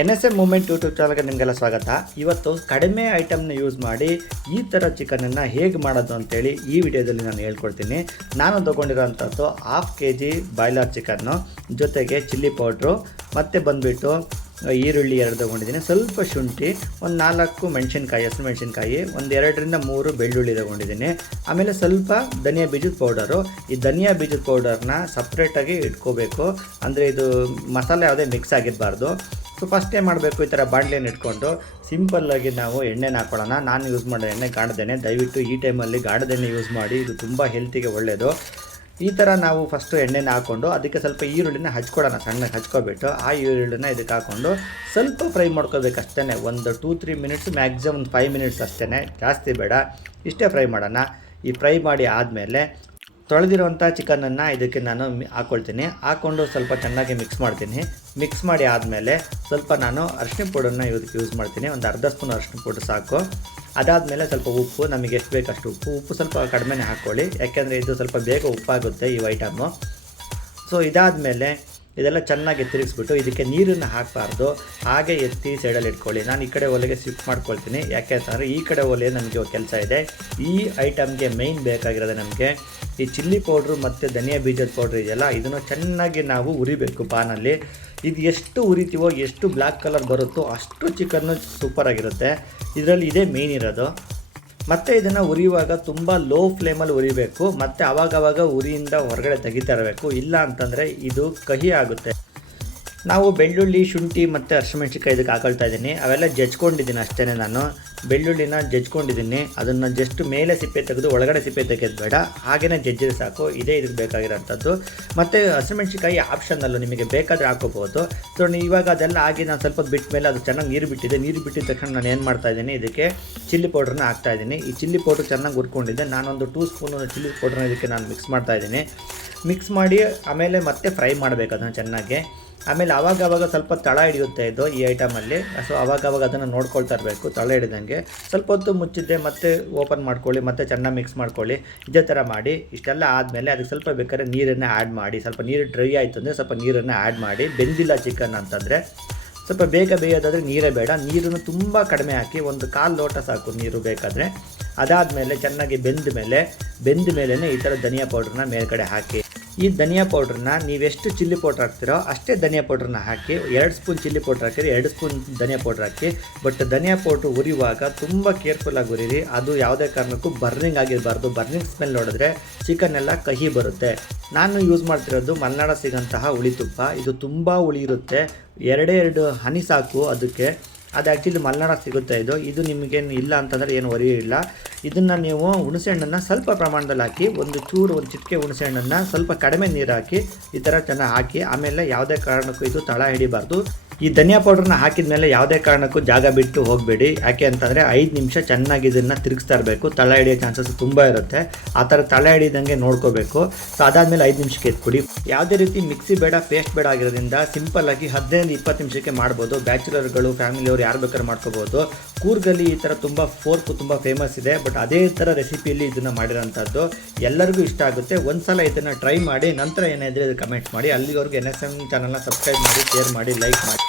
NSM moment YouTube ಚಾನಲ್ಗೆ ನಿಮಗೆಲ್ಲ ಸ್ವಾಗತ. ಇವತ್ತು ಕಡಿಮೆ ಐಟಮ್ನ ಯೂಸ್ ಮಾಡಿ ಈ ಥರ ಚಿಕನನ್ನು ಹೇಗೆ ಮಾಡೋದು ಅಂತೇಳಿ ಈ ವಿಡಿಯೋದಲ್ಲಿ ನಾನು ಹೇಳ್ಕೊಡ್ತೀನಿ. ನಾನು ತೊಗೊಂಡಿರೋಂಥದ್ದು 1/2 kg ಬಾಯ್ಲರ್ ಚಿಕನ್ನು, ಜೊತೆಗೆ ಚಿಲ್ಲಿ ಪೌಡ್ರು, ಮತ್ತು ಬಂದುಬಿಟ್ಟು ಈರುಳ್ಳಿ 2 ತೊಗೊಂಡಿದ್ದೀನಿ, ಸ್ವಲ್ಪ ಶುಂಠಿ, ಒಂದು 4 ಮೆಣಸಿನ್ಕಾಯಿ, ಹಸಿರು ಮೆಣಸಿನ್ಕಾಯಿ, ಒಂದು 2 ರಿಂದ 3 ಬೆಳ್ಳುಳ್ಳಿ ತೊಗೊಂಡಿದ್ದೀನಿ. ಆಮೇಲೆ ಸ್ವಲ್ಪ ಧನಿಯಾ ಬೀಜದ ಪೌಡರು. ಈ ಧನಿಯಾ ಬೀಜದ ಪೌಡರ್ನ ಸಪ್ರೇಟಾಗಿ ಇಟ್ಕೋಬೇಕು, ಅಂದರೆ ಇದು ಮಸಾಲೆ ಯಾವುದೇ ಮಿಕ್ಸ್ ಆಗಿರಬಾರ್ದು. ಸೊ ಫಸ್ಟ್ ಏನು ಮಾಡಬೇಕು, ಈ ಥರ ಬಾಣಲೆಯನ್ನು ಇಟ್ಕೊಂಡು ಸಿಂಪಲ್ಲಾಗಿ ನಾವು ಎಣ್ಣೆನ ಹಾಕ್ಕೊಳ್ಳೋಣ. ನಾನು ಯೂಸ್ ಮಾಡೋ ಎಣ್ಣೆ ಗಾಣದೆಣ್ಣೆ. ದಯವಿಟ್ಟು ಈ ಟೈಮಲ್ಲಿ ಗಾಣದೆಣ್ಣೆ ಯೂಸ್ ಮಾಡಿ, ಇದು ತುಂಬ ಹೆಲ್ತಿಗೆ ಒಳ್ಳೆಯದು. ಈ ಥರ ನಾವು ಫಸ್ಟು ಎಣ್ಣೆನ ಹಾಕ್ಕೊಂಡು ಅದಕ್ಕೆ ಸ್ವಲ್ಪ ಈರುಳ್ಳಿನ ಹಚ್ಕೊಳ್ಳೋಣ, ಸಣ್ಣಗೆ ಹಚ್ಕೊಬಿಟ್ಟು ಆ ಈರುಳ್ಳಿನ ಇದಕ್ಕೆ ಹಾಕ್ಕೊಂಡು ಸ್ವಲ್ಪ ಫ್ರೈ ಮಾಡ್ಕೋಬೇಕು ಅಷ್ಟೇ. ಒಂದು 2-3 ಮಿನಿಟ್ಸ್, ಮ್ಯಾಕ್ಸಿಮಮ್ ಒಂದು 5 ಮಿನಿಟ್ಸ್ ಅಷ್ಟೇ, ಜಾಸ್ತಿ ಬೇಡ, ಇಷ್ಟೇ ಫ್ರೈ ಮಾಡೋಣ. ಈ ಫ್ರೈ ಮಾಡಿ ಆದಮೇಲೆ ತೊಳೆದಿರುವಂಥ ಚಿಕನನ್ನು ಇದಕ್ಕೆ ನಾನು ಹಾಕ್ಕೊಳ್ತೀನಿ. ಹಾಕ್ಕೊಂಡು ಸ್ವಲ್ಪ ಚೆನ್ನಾಗಿ ಮಿಕ್ಸ್ ಮಾಡ್ತೀನಿ. ಮಿಕ್ಸ್ ಮಾಡಿ ಆದಮೇಲೆ ಸ್ವಲ್ಪ ನಾನು ಅರಿಶಿನ ಪೌಡರನ್ನ ಇದಕ್ಕೆ ಯೂಸ್ ಮಾಡ್ತೀನಿ. ಒಂದು ಅರ್ಧ ಸ್ಪೂನ್ ಅರಿಶಿನ ಪೌಡರ್ ಸಾಕು. ಅದಾದಮೇಲೆ ಸ್ವಲ್ಪ ಉಪ್ಪು, ನಮಗೆ ಎಷ್ಟು ಬೇಕು ಅಷ್ಟು ಉಪ್ಪು ಸ್ವಲ್ಪ ಕಡಿಮೆನೇ ಹಾಕ್ಕೊಳ್ಳಿ, ಯಾಕೆಂದರೆ ಇದು ಸ್ವಲ್ಪ ಬೇಗ ಉಪ್ಪಾಗುತ್ತೆ ಈ ಐಟಮು. ಸೊ ಇದಾದಮೇಲೆ ಇದೆಲ್ಲ ಚೆನ್ನಾಗಿ ತಿರುಗಿಸ್ಬಿಟ್ಟು ಇದಕ್ಕೆ ನೀರನ್ನು ಹಾಕಬಾರ್ದು, ಹಾಗೆ ಎತ್ತಿ ಸೈಡಲ್ಲಿ ಇಟ್ಕೊಳ್ಳಿ. ನಾನು ಈ ಕಡೆ ಒಲೆಗೆ ಶಿಫ್ಟ್ ಮಾಡ್ಕೊಳ್ತೀನಿ, ಯಾಕೆ ಅಂತಂದರೆ ಈ ಕಡೆ ಒಲೆ ನಮಗೆ ಕೆಲಸ ಇದೆ. ಈ ಐಟಮ್ಗೆ ಮೇಯ್ನ್ ಬೇಕಾಗಿರೋದು ನಮಗೆ ಈ ಚಿಲ್ಲಿ ಪೌಡ್ರು ಮತ್ತು ಧನಿಯಾ ಬೀಜದ ಪೌಡ್ರ್ ಇದೆಯಲ್ಲ, ಇದನ್ನು ಚೆನ್ನಾಗಿ ನಾವು ಉರಿಬೇಕು ಪಾನಲ್ಲಿ. ಇದು ಎಷ್ಟು ಉರಿತೀವೋ, ಎಷ್ಟು ಬ್ಲ್ಯಾಕ್ ಕಲರ್ ಬರುತ್ತೋ ಅಷ್ಟು ಚಿಕನ್ನು ಸೂಪರಾಗಿರುತ್ತೆ. ಇದರಲ್ಲಿ ಇದೇ ಮೇಯ್ನ್ ಇರೋದು. ಮತ್ತು ಇದನ್ನು ಉರಿಯುವಾಗ ತುಂಬ ಲೋ ಫ್ಲೇಮಲ್ಲಿ ಉರಿಬೇಕು, ಮತ್ತು ಆವಾಗವಾಗ ಉರಿಯಿಂದ ಹೊರಗಡೆ ತೆಗಿತಾ ಇರಬೇಕು, ಇಲ್ಲ ಅಂತಂದರೆ ಇದು ಕಹಿ ಆಗುತ್ತೆ. ನಾವು ಬೆಳ್ಳುಳ್ಳಿ, ಶುಂಠಿ ಮತ್ತು ಹಸಿಮೆಣಸಿನ್ಕಾಯಿ ಇದಕ್ಕೆ ಹಾಕೊಳ್ತಾ ಇದ್ದೀನಿ. ಅವೆಲ್ಲ ಜಜ್ಕೊಂಡಿದ್ದೀನಿ ಅಷ್ಟೇ. ನಾನು ಬೆಳ್ಳುಳ್ಳಿನ ಜಜ್ಕೊಂಡಿದ್ದೀನಿ, ಅದನ್ನು ಜಸ್ಟ್ ಮೇಲೆ ಸಿಪ್ಪೆ ತೆಗೆದು ಒಳಗಡೆ ಸಿಪ್ಪೆ ತೆಗೆದು ಬೇಡ, ಹಾಗೆಯೇ ಜಜ್ಜಿದ್ರೆ ಸಾಕು. ಇದೇ ಇದಕ್ಕೆ ಬೇಕಾಗಿರೋಂಥದ್ದು. ಮತ್ತು ಹಸಿಮೆಣಸಿನ್ಕಾಯಿ ಆಪ್ಷನಲ್ಲು, ನಿಮಗೆ ಬೇಕಾದರೆ ಹಾಕೋಬೋದು. ಸೊ ಇವಾಗ ಅದೆಲ್ಲ ಆಗಿ ನಾನು ಸ್ವಲ್ಪ ಬಿಟ್ಟ ಮೇಲೆ ಅದು ಚೆನ್ನಾಗಿ ನೀರು ಬಿಟ್ಟಿದೆ. ನೀರು ಬಿಟ್ಟಿದ ತಕ್ಷಣ ನಾನು ಏನು ಮಾಡ್ತಾಯಿದ್ದೀನಿ, ಇದಕ್ಕೆ ಚಿಲ್ಲಿ ಪೌಡ್ರನ್ನ ಹಾಕ್ತಾಯಿದ್ದೀನಿ. ಈ ಚಿಲ್ಲಿ ಪೌಡ್ರ್ ಚೆನ್ನಾಗಿ ಹುರ್ಕೊಂಡಿದ್ದೆ. ನಾನೊಂದು 2 ಸ್ಪೂನ್ ಚಿಲ್ಲಿ ಪೌಡ್ರನ್ನ ಇದಕ್ಕೆ ನಾನು ಮಿಕ್ಸ್ ಮಾಡ್ತಾಯಿದ್ದೀನಿ. ಮಿಕ್ಸ್ ಮಾಡಿ ಆಮೇಲೆ ಮತ್ತೆ ಫ್ರೈ ಮಾಡಬೇಕು ಅದನ್ನು ಚೆನ್ನಾಗಿ. ಆಮೇಲೆ ಆವಾಗವಾಗ ಸ್ವಲ್ಪ ತಳ ಹಿಡಿಯುತ್ತೆ ಇದು ಈ ಐಟಮಲ್ಲಿ. ಸೊ ಆವಾಗವಾಗ ಅದನ್ನು ನೋಡ್ಕೊಳ್ತಾ ಇರಬೇಕು, ತಳ ಹಿಡಿದಂಗೆ. ಸ್ವಲ್ಪ ಹೊತ್ತು ಮುಚ್ಚಿದ್ದೆ ಮತ್ತೆ ಓಪನ್ ಮಾಡ್ಕೊಳ್ಳಿ, ಮತ್ತೆ ಚೆನ್ನಾಗಿ ಮಿಕ್ಸ್ ಮಾಡ್ಕೊಳ್ಳಿ. ಇದೇ ಥರ ಮಾಡಿ. ಇಷ್ಟೆಲ್ಲ ಆದಮೇಲೆ ಅದಕ್ಕೆ ಸ್ವಲ್ಪ ಬೇಕಾದ್ರೆ ನೀರನ್ನು ಆ್ಯಡ್ ಮಾಡಿ. ಸ್ವಲ್ಪ ನೀರು ಡ್ರೈ ಆಯಿತು ಅಂದರೆ ಸ್ವಲ್ಪ ನೀರನ್ನು ಆ್ಯಡ್ ಮಾಡಿ. ಬೆಂದಿಲ್ಲ ಚಿಕನ್ ಅಂತಂದರೆ ಸ್ವಲ್ಪ ಬೇಗ ಬೇಯೋದಾದರೆ ನೀರೇ ಬೇಡ, ನೀರನ್ನು ತುಂಬ ಕಡಿಮೆ ಹಾಕಿ, ಒಂದು 1/4 ಲೋಟ ಸಾಕು ನೀರು ಬೇಕಾದರೆ. ಅದಾದಮೇಲೆ ಚೆನ್ನಾಗಿ ಬೆಂದ ಮೇಲೆ ಈ ಥರ ಧನಿಯಾ ಪೌಡ್ರನ್ನ ಮೇಲ್ಗಡೆ ಹಾಕಿ. ಈ ಧನಿಯಾ ಪೌಡ್ರನ್ನ ನೀವೆಷ್ಟು ಚಿಲ್ಲಿ ಪೌಡ್ರ್ ಹಾಕ್ತಿರೋ ಅಷ್ಟೇ ಧನಿಯಾ ಪೌಡ್ರನ್ನ ಹಾಕಿ. 2 ಸ್ಪೂನ್ ಚಿಲ್ಲಿ ಪೌಡ್ರ್ ಹಾಕಿರಿ, 2 ಸ್ಪೂನ್ ಧನಿಯಾ ಪೌಡ್ರ್ ಹಾಕಿ. ಬಟ್ ಧನಿಯಾ ಪೌಡ್ರು ಉರಿಯುವಾಗ ತುಂಬ ಕೇರ್ಫುಲ್ಲಾಗಿ ಉರಿರಿ, ಅದು ಯಾವುದೇ ಕಾರಣಕ್ಕೂ ಬರ್ನಿಂಗ್ ಆಗಿರಬಾರ್ದು. ಬರ್ನಿಂಗ್ ಸ್ಮೆಲ್ ನೋಡಿದ್ರೆ ಚಿಕನ್ ಎಲ್ಲ ಕಹಿ ಬರುತ್ತೆ. ನಾನು ಯೂಸ್ ಮಾಡ್ತಿರೋದು ಮಲೆನಾಡ ಸಿಗೋಂತಹ ಹುಳಿ ತುಪ್ಪ. ಇದು ತುಂಬ ಹುಳಿ ಇರುತ್ತೆ, 2 ಹನಿ ಸಾಕು ಅದಕ್ಕೆ. ಅದು ಆ್ಯಕ್ಚುಲಿ ಮಲೆನಾಡ ಸಿಗುತ್ತೆ ಇದು ನಿಮಗೇನು ಇಲ್ಲ ಅಂತಂದರೆ ಏನು ವರಿ ಇಲ್ಲ. ಇದನ್ನು ನೀವು ಹುಣಸೆಹಣ್ಣನ್ನು ಸ್ವಲ್ಪ ಪ್ರಮಾಣದಲ್ಲಿ ಹಾಕಿ, ಒಂದು ಚಿಟಿಕೆ ಹುಣಸೆಹಣ್ಣನ್ನು ಸ್ವಲ್ಪ ಕಡಿಮೆ ನೀರು ಹಾಕಿ ಈ ಥರ ಚೆನ್ನಾಗಿ ಹಾಕಿ. ಆಮೇಲೆ ಯಾವುದೇ ಕಾರಣಕ್ಕೂ ಇದು ತಳ ಹಿಡಿಬಾರ್ದು. ಈ ಧನಿಯಾ ಪೌಡ್ರನ್ನ ಹಾಕಿದ ಮೇಲೆ ಯಾವುದೇ ಕಾರಣಕ್ಕೂ ಜಾಗ ಬಿಟ್ಟು ಹೋಗಬೇಡಿ, ಯಾಕೆ ಅಂತಂದರೆ 5 ನಿಮಿಷ ಚೆನ್ನಾಗಿ ಇದನ್ನು ತಿರುಗಿಸ್ತಾ ಇರಬೇಕು. ತಳ ಹಿಡಿಯೋ ಚಾನ್ಸಸ್ ತುಂಬ ಇರುತ್ತೆ, ಆ ಥರ ತಳ ಹಿಡಿದಂಗೆ ನೋಡ್ಕೋಬೇಕು. ಸೊ ಅದಾದಮೇಲೆ 5 ನಿಮಿಷಕ್ಕೆ ಎತ್ಕೊಡಿ. ಯಾವುದೇ ರೀತಿ ಮಿಕ್ಸಿ ಬೇಡ, ಪೇಸ್ಟ್ ಬೇಡ ಆಗಿರೋದ್ರಿಂದ ಸಿಂಪಲ್ಲಾಗಿ 15-20 ನಿಮಿಷಕ್ಕೆ ಮಾಡ್ಬೋದು. ಬ್ಯಾಚುಲರ್ಗಳು, ಫ್ಯಾಮಿಲಿಯವರು ಯಾರು ಬೇಕಾದ್ರೂ ಮಾಡ್ಕೋಬೋದು. ಕೂರ್ಗಲ್ಲಿ ಈ ಥರ ಫೋರ್ಕ್ ತುಂಬ ಫೇಮಸ್ ಇದೆ, ಬಟ್ ಅದೇ ಥರ ರೆಸಿಪಿಯಲ್ಲಿ ಇದನ್ನು ಮಾಡಿರೋಂಥದ್ದು ಎಲ್ಲರಿಗೂ ಇಷ್ಟ ಆಗುತ್ತೆ. ಒಂದು ಸಲ ಇದನ್ನು ಟ್ರೈ ಮಾಡಿ, ನಂತರ ಏನಾದರೆ ಇದು ಕಮೆಂಟ್ ಮಾಡಿ. ಅಲ್ಲಿವರೆಗೂ NSM ಚಾನಲ್ನ ಸಬ್ಸ್ಕ್ರೈಬ್ ಮಾಡಿ, ಶೇರ್ ಮಾಡಿ, ಲೈಕ್ ಮಾಡಿ.